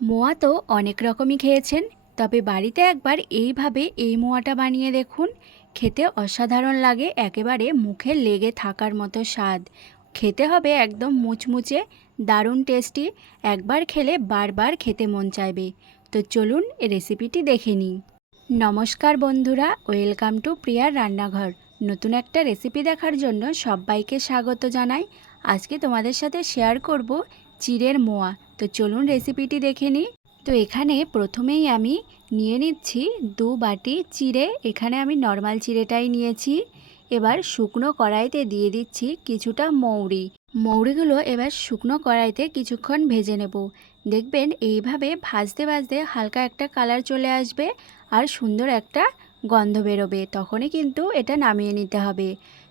মোয়া তো অনেক রকমই খেয়েছেন, তবে বাড়িতে একবার এইভাবে এই মোয়াটা বানিয়ে দেখুন। খেতে অসাধারণ লাগে, একেবারে মুখে লেগে থাকার মতো স্বাদ। খেতে হবে একদম মুচমুচে, দারুণ টেস্টি, একবার খেলে বারবার খেতে মন চাইবে। তো চলুন রেসিপিটি দেখে নিই। নমস্কার বন্ধুরা, ওয়েলকাম টু প্রিয়ার রান্নাঘর। নতুন একটা রেসিপি দেখার জন্য সবাইকে স্বাগত জানাই। আজকে তোমাদের সাথে শেয়ার করব চিড়ের মোয়া। তো চলুন রেসিপিটি দেখে নিই। তো এখানে প্রথমেই আমি নিয়ে নিচ্ছি দু বাটি চিড়ে। এখানে আমি নর্মাল চিড়েটাই নিয়েছি। এবার শুকনো কড়াইতে দিয়ে দিচ্ছি কিছুটা মৌরি। মৌরিগুলো এবার শুকনো কড়াইতে কিছুক্ষণ ভেজে নেব। দেখবেন এইভাবে ভাজতে ভাজতে হালকা একটা কালার চলে আসবে আর সুন্দর একটা গন্ধ বেরোবে। তখনই কিন্তু এটা নামিয়ে নিতে হবে।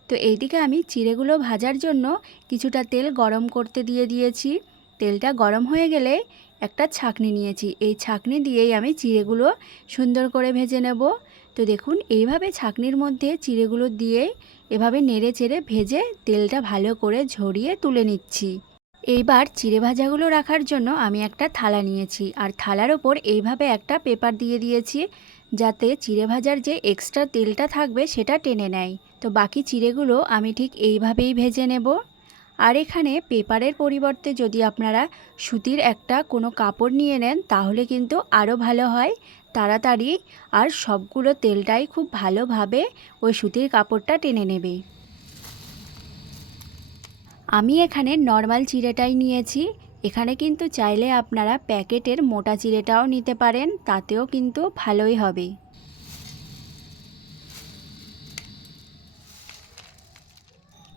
তো এইদিকে আমি চিড়েগুলো ভাজার জন্য কিছুটা তেল গরম করতে দিয়ে দিয়েছি। তেলটা গরম হয়ে গেলে একটা ছাকনি নিয়েছি। এই ছাকনি দিয়েই আমি চিড়েগুলো সুন্দর করে ভেজে নেব। তো দেখুন, এইভাবে ছাকনির মধ্যে চিড়েগুলো দিয়ে এভাবে নেড়ে চেড়ে ভেজে তেলটা ভালো করে ঝরিয়ে তুলে নিচ্ছি। এইবার চিড়ে ভাজাগুলো রাখার জন্য আমি একটা থালা নিয়েছি আর থালার ওপর এইভাবে একটা পেপার দিয়ে দিয়েছি যাতে চিড়ে ভাজার যে এক্সট্রা তেলটা থাকবে সেটা টেনে নেয়। তো বাকি চিড়েগুলো আমি ঠিক এইভাবেই ভেজে নেব। আর এখানে পেপারের পরিবর্তে যদি আপনারা সুতির একটা কোনো কাপড় নিয়ে নেন, তাহলে কিন্তু আরও ভালো হয়। তাড়াতাড়ি আর সবগুলো তেলটাই খুব ভালোভাবে ওই সুতির কাপড়টা টেনে নেবে। আমি এখানে নর্মাল চিড়েটাই নিয়েছি। এখানে কিন্তু চাইলে আপনারা প্যাকেটের মোটা চিড়েটাও নিতে পারেন, তাতেও কিন্তু ভালোই হবে।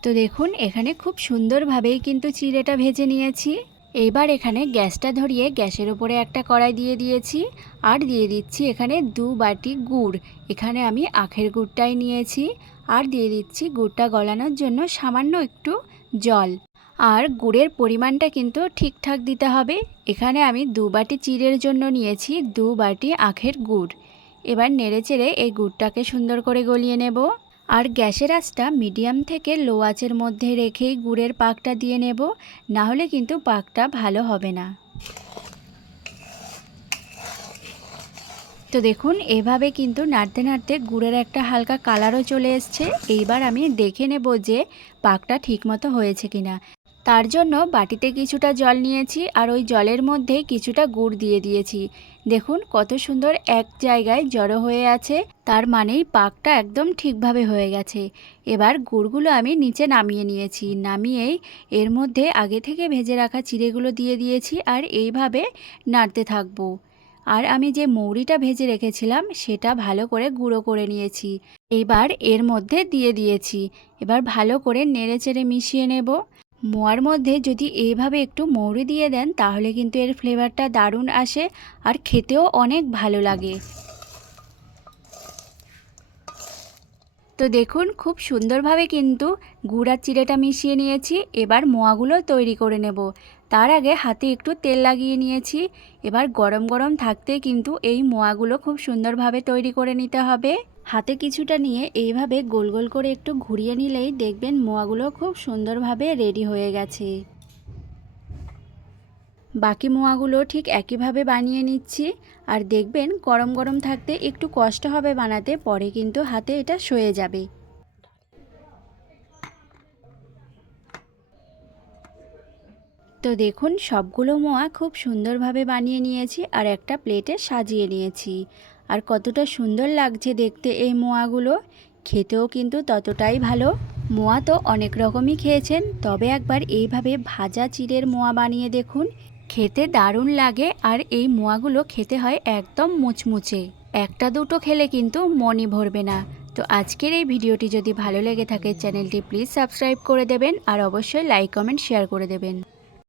তো দেখুন, এখানে খুব সুন্দরভাবেই কিন্তু চিড়েটা ভেজে নিয়েছি। এইবার এখানে গ্যাসটা ধরিয়ে গ্যাসের উপরে একটা কড়াই দিয়ে দিয়েছি। আর দিয়ে দিচ্ছি এখানে দু বাটি গুড়। এখানে আমি আখের গুড়টাই নিয়েছি। আর দিয়ে দিচ্ছি গুড়টা গলানোর জন্য সামান্য একটু জল। আর গুড়ের পরিমাণটা কিন্তু ঠিকঠাক দিতে হবে। এখানে আমি দু বাটি চিড়ের জন্য নিয়েছি দু বাটি আখের গুড়। এবার নেড়েচেড়ে এই গুড়টাকে সুন্দর করে গলিয়ে নেব। আর গ্যাসের আঁচটা মিডিয়াম থেকে লো আঁচের মধ্যে রেখেই গুড়ের পাকটা দিয়ে নেব না হলে কিন্তু পাকটা ভালো হবে না। তো দেখুন, এভাবে কিন্তু নাড়তে নাড়তে গুড়ের একটা হালকা কালারও চলে এসছে। এইবার আমি দেখে নেব যে পাকটা ঠিকমতো হয়েছে কিনা। তার জন্য বাটিতে কিছুটা জল নিয়েছি আর ওই জলের মধ্যে কিছুটা গুড় দিয়ে দিয়েছি। দেখুন কত সুন্দর এক জায়গায় জড়ো হয়ে আছে। তার মানেই পাকটা একদম ঠিকভাবে হয়ে গেছে। এবার গুড়গুলো আমি নিচে নামিয়ে নিয়েছি। নামিয়েই এর মধ্যে আগে থেকে ভেজে রাখা চিড়েগুলো দিয়ে দিয়েছি আর এইভাবে নাড়তে থাকব। আর আমি যে মৌরিটা ভেজে রেখেছিলাম, সেটা ভালো করে গুঁড়ো করে নিয়েছি। এবার এর মধ্যে দিয়ে দিয়েছি। এবার ভালো করে নেড়ে চেড়ে মিশিয়ে নেব। মোয়ার মধ্যে যদি এইভাবে একটু মৌরি দিয়ে দেন, তাহলে কিন্তু এর ফ্লেভারটা দারুণ আসে আর খেতেও অনেক ভালো লাগে। তো দেখুন, খুব সুন্দরভাবে কিন্তু গুড়ার চিড়েটা মিশিয়ে নিয়েছি। এবার মোয়াগুলো তৈরি করে নেব। তার আগে হাতে একটু তেল লাগিয়ে নিয়েছি। এবার গরম গরম থাকতে কিন্তু এই মোয়াগুলো খুব সুন্দরভাবে তৈরি করে নিতে হবে। হাতে কিছুটা নিয়ে এইভাবে গোল গোল করে একটু ঘুরিয়ে নিলেই দেখবেন মোয়াগুলো খুব সুন্দরভাবে রেডি হয়ে গেছে। বাকি মোয়াগুলো ঠিক একইভাবে বানিয়ে নিচ্ছি। আর দেখবেন গরম গরম থাকতে একটু কষ্ট হবে বানাতে, পরে কিন্তু হাতে এটা সয়ে যাবে। তো দেখুন, সবগুলো মোয়া খুব সুন্দরভাবে বানিয়ে নিয়েছি আর একটা প্লেটে সাজিয়ে নিয়েছি। আর কতটা সুন্দর লাগছে দেখতে এই মোয়াগুলো। খেতেও কিন্তু ততটাই ভালো। মোয়া তো অনেক রকমই খেয়েছেন, তবে একবার এইভাবে ভাজা চিড়ের মোয়া বানিয়ে দেখুন। খেতে দারুণ লাগে আর এই মোয়াগুলো খেতে হয় একদম মুচমুচে। একটা দুটো খেলে কিন্তু মনই ভরবে না। তো আজকের এই ভিডিওটি যদি ভালো লেগে থাকে, চ্যানেলটি প্লিজ সাবস্ক্রাইব করে দেবেন আর অবশ্যই লাইক, কমেন্ট, শেয়ার করে দেবেন।